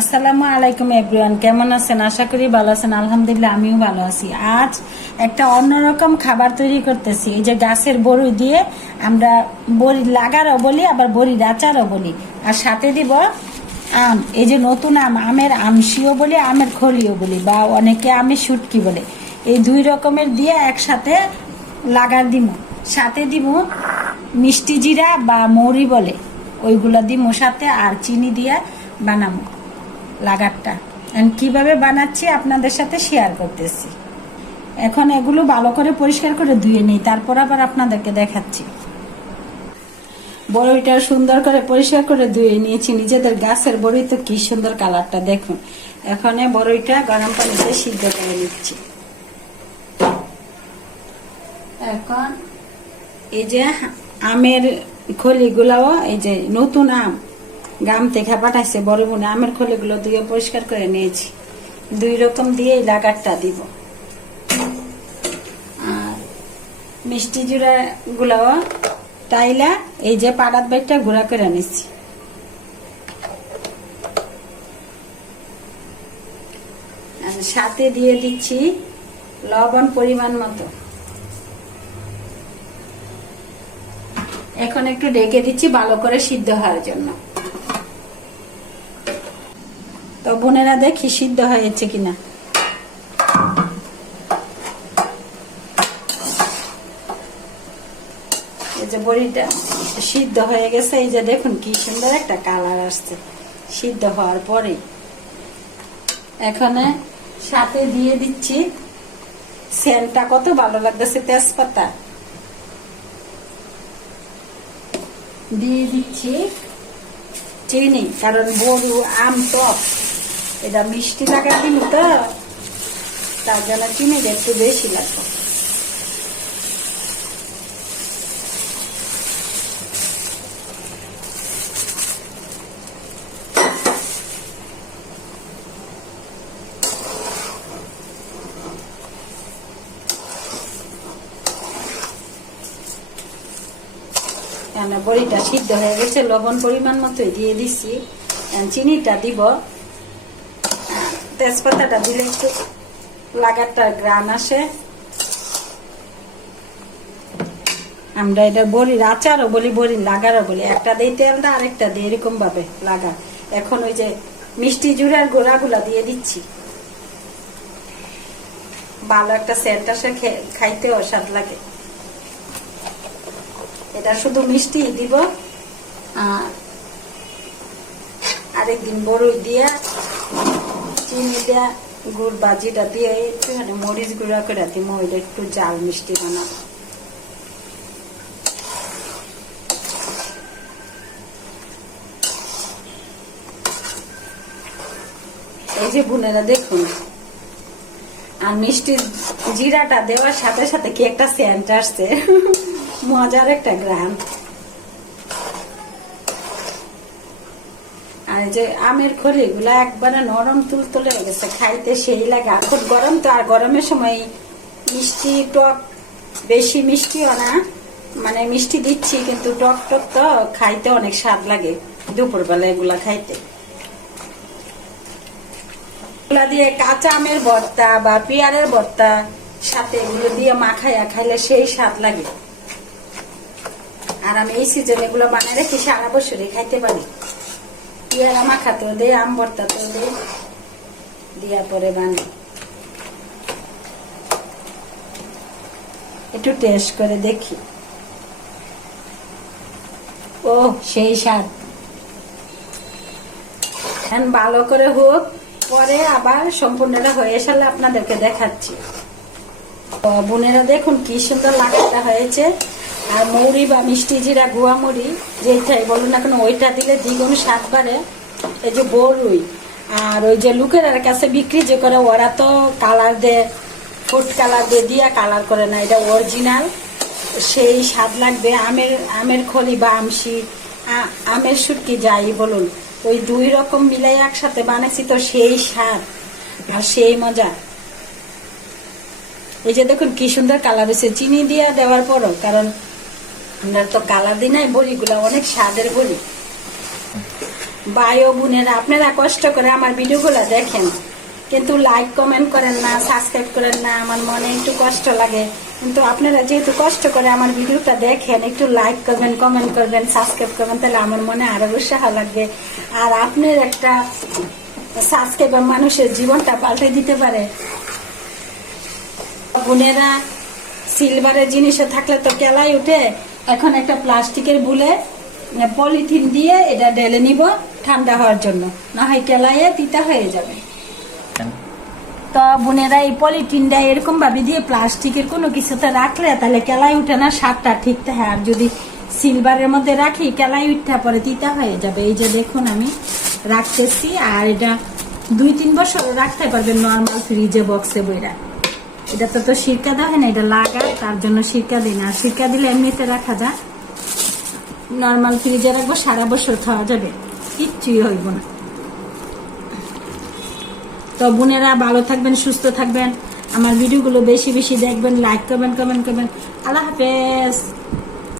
আসসালামু আলাইকুম এভরিওয়ান, কেমন আছেন? আশা করি ভালো আছেন। আলহামদুলিল্লাহ আমিও ভালো আছি। আজ একটা অন্যরকম খাবার তৈরি করতেছি। এই যে গাছের বড়ি দিয়ে আমরা বড়ি লাগারও বলি, আবার বড়ির আচারও বলি। আর সাথে দিব আম। এই যে নতুন আমের আমশিও বলি, আমের খলিও বলি, বা অনেকে আমের শুটকি বলে। এই দুই রকমের দিয়ে একসাথে লাগার দিব। সাথে দিব মিষ্টি জিরা বা মৌরি বলে, ওইগুলো দিব সাথে, আর চিনি দিয়ে বানাবো লাগারটা। কিভাবে বানাচ্ছি আপনাদের সাথে শেয়ার করতেছি। এখন এগুলো ভালো করে পরিষ্কার করে ধুয়ে নিই, তারপর আবার আপনাদেরকে দেখাচ্ছি। বড়িটা সুন্দর করে পরিষ্কার করে ধুয়ে নিয়েছি। নিজেদের গাছের বড়ি তো কি সুন্দর কালারটা দেখুন। এখন বড়িটা গরম পানিতে সিদ্ধ করে নিচ্ছি। এখন এই যে আমের খলিগুলাও, এই যে নতুন আম গাম থেকে পাঠাইছে বড় বোনে, আমের খোলেগুলো দিয়ে পরিষ্কার করে নিয়েছি। দুই রকম দিয়ে লাগারটা দিব। আর মিষ্টি জুড়া গুলাও তাইলা এই যে পাড়াত বাইটটা গুঁড়া করে নিচ্ছি। সাথে দিয়ে দিচ্ছি লবণ পরিমাণ মতো। এখন একটু ঢেকে দিচ্ছি ভালো করে সিদ্ধ হওয়ার জন্য। তো বোনেরা দেখি সিদ্ধ হয়েছে কিনা। এই যে বড়িটা সিদ্ধ হয়ে গেছে। এই যে দেখুন কি সুন্দর একটা কালার আসছে সিদ্ধ হওয়ার পরে। এখানে সাথে দিয়ে দিচ্ছি, সেন্টটা কত ভালো লাগতেছে, তেজপাতা দিয়ে দিচ্ছি, চিনি, কারণ বড়ি আম টক, এটা মিষ্টি লাগা দিন তো, তার জন্য চিনিটা একটু বেশি লাগবে। বড়িটা সিদ্ধ হয়ে গেছে, লবণ পরিমাণ মতো দিয়ে দিচ্ছি। চিনিটা দিব, তেজপাতাটা দিলে একটু লাগারটা গ্রান আসে। আমরা এটা বড়ির আচারও বলি, বড়ির লাগারও বলি। একটা দিয়ে তেলটা, আরেকটা দিয়ে এরকম ভাবে লাগা। এখন ওই যে মিষ্টি জুড়ার গোড়াগুলা দিয়ে দিচ্ছি। ভালো একটা সেন্ট আসে, খাইতেও স্বাদ লাগে। এটা শুধু মিষ্টি দিব, আরেকদিন বড়ই দিয়া চিনি দিয়া গুড় বাজিটা দিয়ে একটু মরিচ গুঁড়া করে দিব। ওইটা একটু জাল মিষ্টি বানাবো। এই যে বোনেরা দেখুন, আর মিষ্টি জিরাটা দেওয়ার সাথে সাথে কি একটা সেন্ট আসছে, মজার একটা গ্রান। আর যে আমের খড়িগুলা একবারে নরম তুলতুলে হয়ে গেছে, খাইতে সেই লাগে। এখন গরম তো, আর গরমের সময় মিষ্টি টক, বেশি মিষ্টিও না, মানে মিষ্টি দিচ্ছি কিন্তু টক টক, তো খাইতে অনেক স্বাদ লাগে দুপুরবেলা এগুলা খাইতে। এগুলা দিয়ে কাঁচা আমের ভর্তা বা পেয়ারের ভর্তা সাথে এগুলো দিয়ে মাখাইয়া খাইলে সেই স্বাদ লাগে। আর আমি এই সিজনে এগুলো বানিয়ে রেখে সারা বছরই খাইতে পারি। পেয়ারা মাখা তো দে, আম ভর্তা তো দে, দিয়া পরে বানাই। একটু টেস্ট করে দেখি। ও সেই স্বাদ। ভালো করে হোক, পরে আবার সম্পূর্ণটা হয়ে সালে আপনাদেরকে দেখাচ্ছি। বোনেরা দেখুন কি সুন্দর লাগাটা হয়েছে। আর মৌরি বা মিষ্টি জিরা, গুয়া মৌরি যেটাই বলুন না কেন, ওইটা দিলে দ্বিগুণ স্বাদ বাড়ে। এই যে বড়ই, আর ওই যে লোকের কাছে বিক্রি যে করে, ওরা তো কালার দিয়ে, ফুড কালার দিয়ে দিয়া কালার করে না, এটা অরিজিনাল, সেই স্বাদ লাগবে। আমের খলি বা আমশি, আমের শুটকি যাই বলুন, ওই দুই রকম মিলাই একসাথে বানাইছি তো সেই স্বাদ আর সেই মজা। এই যে দেখুন কি সুন্দর কালার হয়েছে চিনি দিয়া দেওয়ার পরও, কারণ আমরা তো কালার দিই নাই, বড়িগুলা অনেক স্বাদের বড়ি। ভাই ও বোনেরা, আপনারা কষ্ট করে আমার ভিডিওগুলো দেখেন, কিন্তু লাইক কমেন্ট করেন না, সাবস্ক্রাইব করেন না। আমার মনে একটু কষ্ট লাগে, কিন্তু আপনারা যেহেতু কষ্ট করে আমার ভিডিওটা দেখেন, একটু লাইক করবেন, কমেন্ট করবেন, সাবস্ক্রাইব করবেন, তাহলে আমার মনে আরো উৎসাহ লাগবে। আর আপনার একটা সাবস্ক্রাইব মানুষের জীবনটা পাল্টে দিতে পারে। বোনেরা, সিলভারের জিনিসে থাকলে তো কেলাই উঠে, এখন একটা প্লাস্টিকের বুলে পলিথিন দিয়ে এটা ঢেলে নিব ঠান্ডা হওয়ার জন্য, না হয় কেলাইয়ে তিতা হয়ে যাবে। তো বোনেরা, এই পলিথিনটা এরকম ভাবে দিয়ে প্লাস্টিকের কোনো কিছুতে রাখলে তাহলে কেলাই উঠে না, স্বাদটা ঠিক থাকে। আর যদি সিলভারের মধ্যে রাখি কেলাই উঠা পরে তিতা হয়ে যাবে। এই যে দেখুন আমি রাখতেছি, আর এটা 2-3 বছর রাখতে পারবেন নর্মাল ফ্রিজে, বক্সে বইরা। এটা তো সিরকা দেওয়া হয় না, এটা লাগা, তার জন্য সিরকা দিই না। আর সিরকা দিলে এমনিতে রাখা যায়, নর্মাল ফ্রিজে রাখবো, সারা বছর খাওয়া যাবে, কিচ্ছুই হইব না। তো বোনেরা, ভালো থাকবেন, সুস্থ থাকবেন, আমার ভিডিওগুলো বেশি বেশি দেখবেন, লাইক করবেন, কমেন্ট করবেন। আল্লাহ হাফেজ।